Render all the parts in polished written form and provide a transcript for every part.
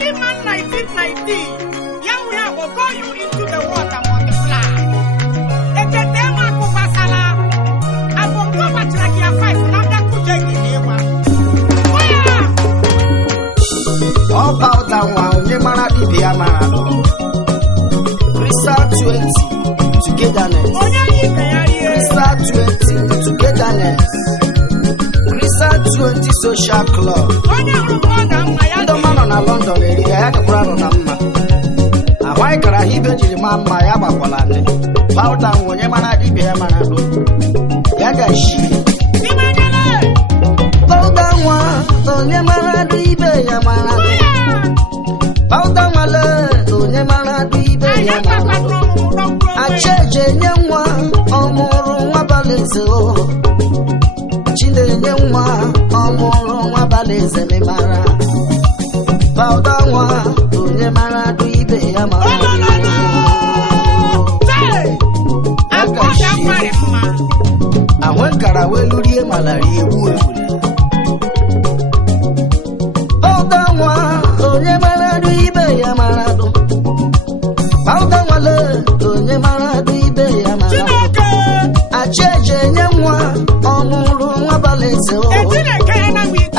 Any man 1919, young will go you into the water multiply. Eketema kupasala. Apo kwa chaki ya 5 nanda kujengi niwa. All powder one, you man at the Piamano. Crystal 20, togetherness. Crystal 20, togetherness. Crystal 20 social club. The man on a London area had a brown on a man. A white car, he bet you man my Abaqualane. Powder one, you man at the Piamano. Yaga she. Powder one, you man at the Piamano. Powder one, you man at the Piamano. Acheje nyenwa omuru nwabaleze o Chinde nyenwa omuru nwabaleze me mara Bauda nwa onye mara du ibe ya mara Akashi Ahwenkara welurie malari ewu ebule Bauda nwa onye mara du ibe ya mara du Bauda nwale onye mara du ibe ya mara Acheje nyenwa omuru nwabaleze o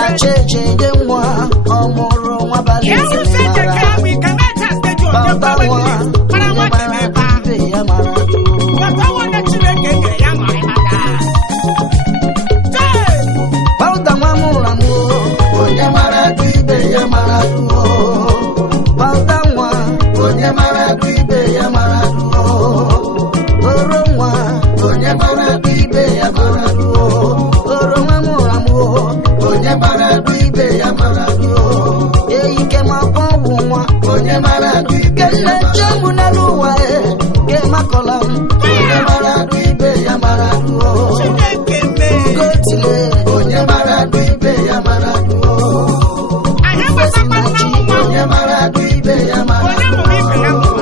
Acheje nyenwa omuru nwabaleze mara Bauda nwa onye mara du ibe ya mara Bauda nwa mura mu onye mara du ibe ya mara Bauda nwa onye mara du ibe ya mara Oro nwa onye mara du ibe ya mara Oro nwa mura mu onye mara du ibe ya mara Eike ma kwa nwa onye mara du ibe ya mara Kele na luwa ke makolam onye mara du ibe ya mara Gotile onye mara du ibe ya mara onye mara du ibe ya mara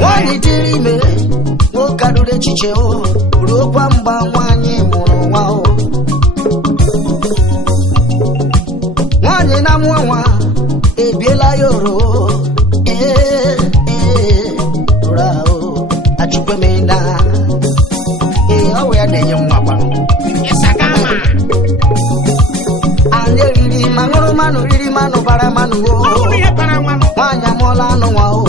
Wani diri me wo kadure chiche o ruokwa mba nwanyi mụrụ nwa o Nwanyi na nwa ebiela yoro ra o achukwemena awe ya denye mwakwa Isagama Anye riri mangoro manu riri manu para manu o Wanya mola no wa o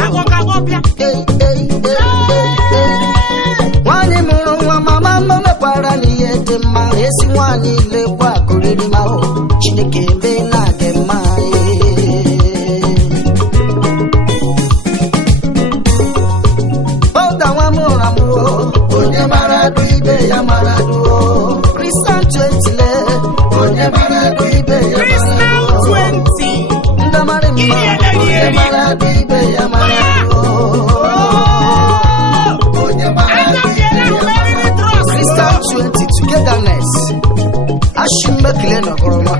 Wani muru wa mama mama para ni yete ma esi wani le kwa kuriri ma o Chineke mbe na ke ma Bauda wa mura mu onye mara du ibe ya mara du Crystal 20 le onye mara du ibe ya mara Crystal 20 Ndamare mi onye mara du ibe ya mara Crystal 20 togetherness Ashimbe kile no koroma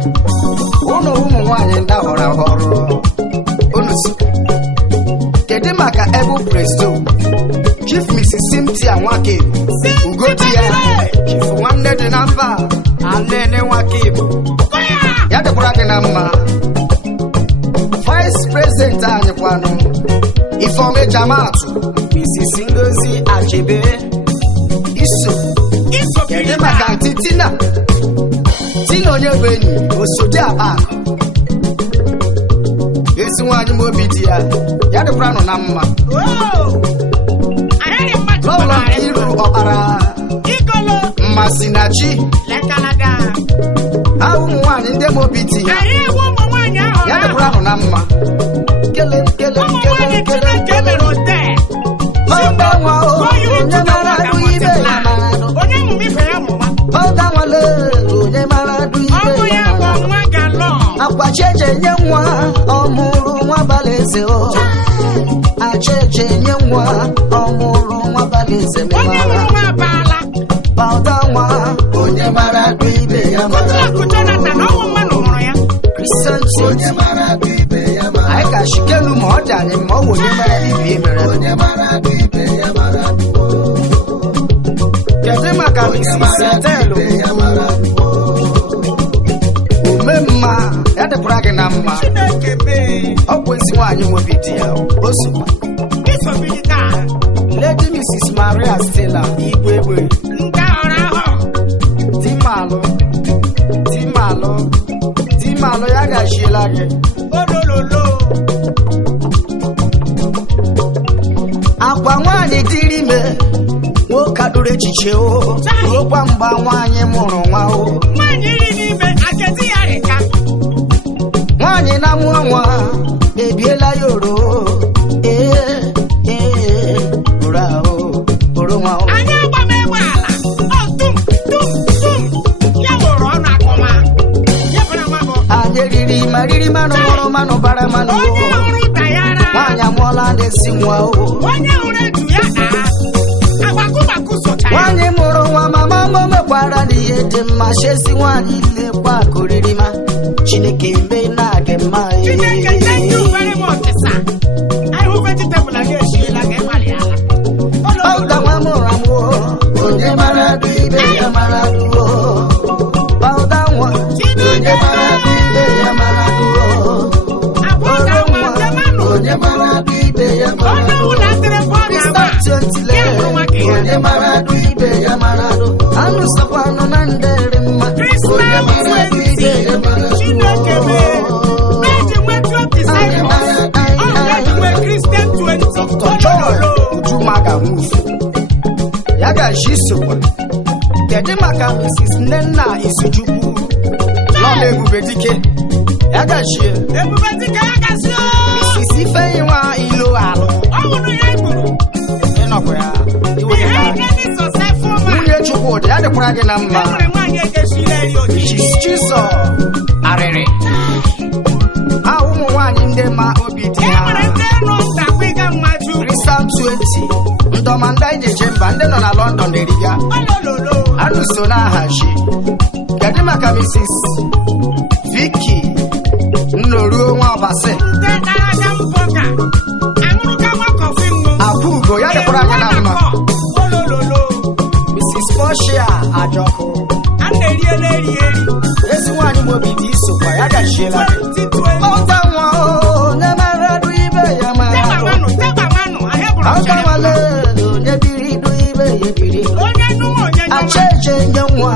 Uno umu nwanyị nda hora horo Unu si Kede maka Ebu Presto Chief Mrs. Cynthia Nwake Ugoti ya Chief Nwanne dị na mba Anene Nwake Ya dịkwara gị na mma Vice President anyị kwanu Ifeome Jamatu Mrs. Ngozi Achebe Iso Kede maka Aunty Tina onye bụ enyi osodi aba esi nwanyị m obi dị ya dịkwara nọ na mma lọlọ iru ọkpara mmasị na chi ahụ ụmụ nwanyị ndị m obi dị ya dịkwara nọ na mma kele lọba nwa onye mara adụ ibe ya mara lọba nwale onye mara adụ ibe ya mara akwacheche nye nwa ọmụrụ nwa baleze o acheche nye nwa ọmụrụ nwa baleze mara bauda nwa onye mara adụ ibe ya mara Christian onye mara adụ ibe ya mara anyị ka shikelu ma ọ dị anyị ma ọ bụ onye mara ibe mere onye mara adụ ibe ya mara maka Mrs. Telo umemma ya dịkwara gị na mma ọ bụ ezi nwaanyị nwebi di ya osokwa Lady Mrs. Maria Stella Igwe Egbe Dimalụ ya gachiela gị akwa nwaanyị dịrị ime nwoke adụrụ echiche o ruokwa mgba nwaanyị mụrụ nwa o nwaanyị na-amụ nwa ebiela ya oro oro nwa o anyị riri manụ mụrụ manụ bara manụ nwaanyị amụọla na-esi nwa o nwaanyị mụrụ nwa mama m mekwara n'ihe dị mma chezi nwaanyị lekwa akụriri ma Chineke mbe na-aga mma ọga nwa mụrụ amụ onye mara dụ ibe ya mara dụ ọga nwa onye mara dụ ibe ya mara dụ onye mara dụ ibe ya mara dụ onye mara dụ ibe ya mara dụ anụ sakwanụ na ndere mma onye mara dụ ibe ya mara dụ ya gaji sokwa kedu maka Mrs. Nnenna Isuchukwu n'ọla Ebubedike ya gaji Mrs. Ifeyinwa Ilo Alụ ịnọkwa ya nwunye Chukwudị ya dịkwara gị na mma Chizo arịrị ụmụ nwaanyị ndị ma obi dị ha Kristal 20 ndọma ndị anyị jeje mba ndị nọ na London eriga anụ so na-ahachi kedu maka Mrs. Vicky Nnoruo nwa ọbasị Akwugo ya dịkwara anya na mma Mrs. Portia Ajọkụ ezi nwaanyị mobi dị isokwa ya gachiela ọta nwa onye mara dụ ibe ya mara ọta nwale onye biri dụ ibe ya biri acheje nye nwa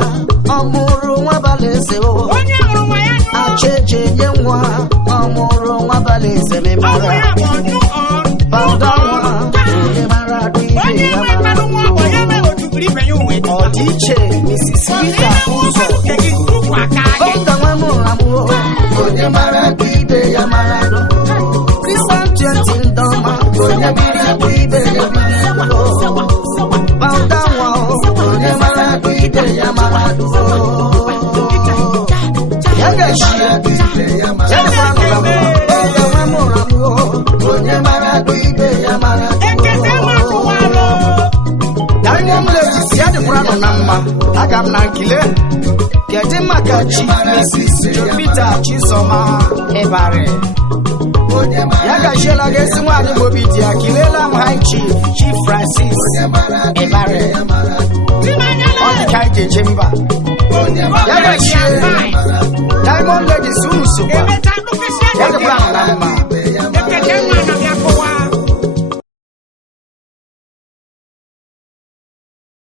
ọmụrụ nwa balaeze o acheje nye nwa ọmụrụ nwa balaeze memara ọta nwa onye mara dụ ibe ya mara ọ dị iche Mrs. Rita ụzọ ọta nwa mụrụ amụọ onye mara dụ ibe ya mara dụ Kristal 20 ndọma onye biri dụ ibe ya biri ọta nwa onye mara dụ ibe ya mara dụ ya gachi ya dịkwa nụla ọta nwa mụrụ amụọ onye mara dụ ibe ya mara dụ Diamond Ladies ya dịkwara nọ na mma aga m na nkile kedu maka Chief Mrs. Jupiter Chizoma Ịbarị ya gachiela gị ezi nwaanyị mobi dị ya kilela m High Chief Francis Ịbarị ọ dị ka anyị jeje mba ya gachie Diamond Ladies unu sokwa ya dịkwara nọ na mma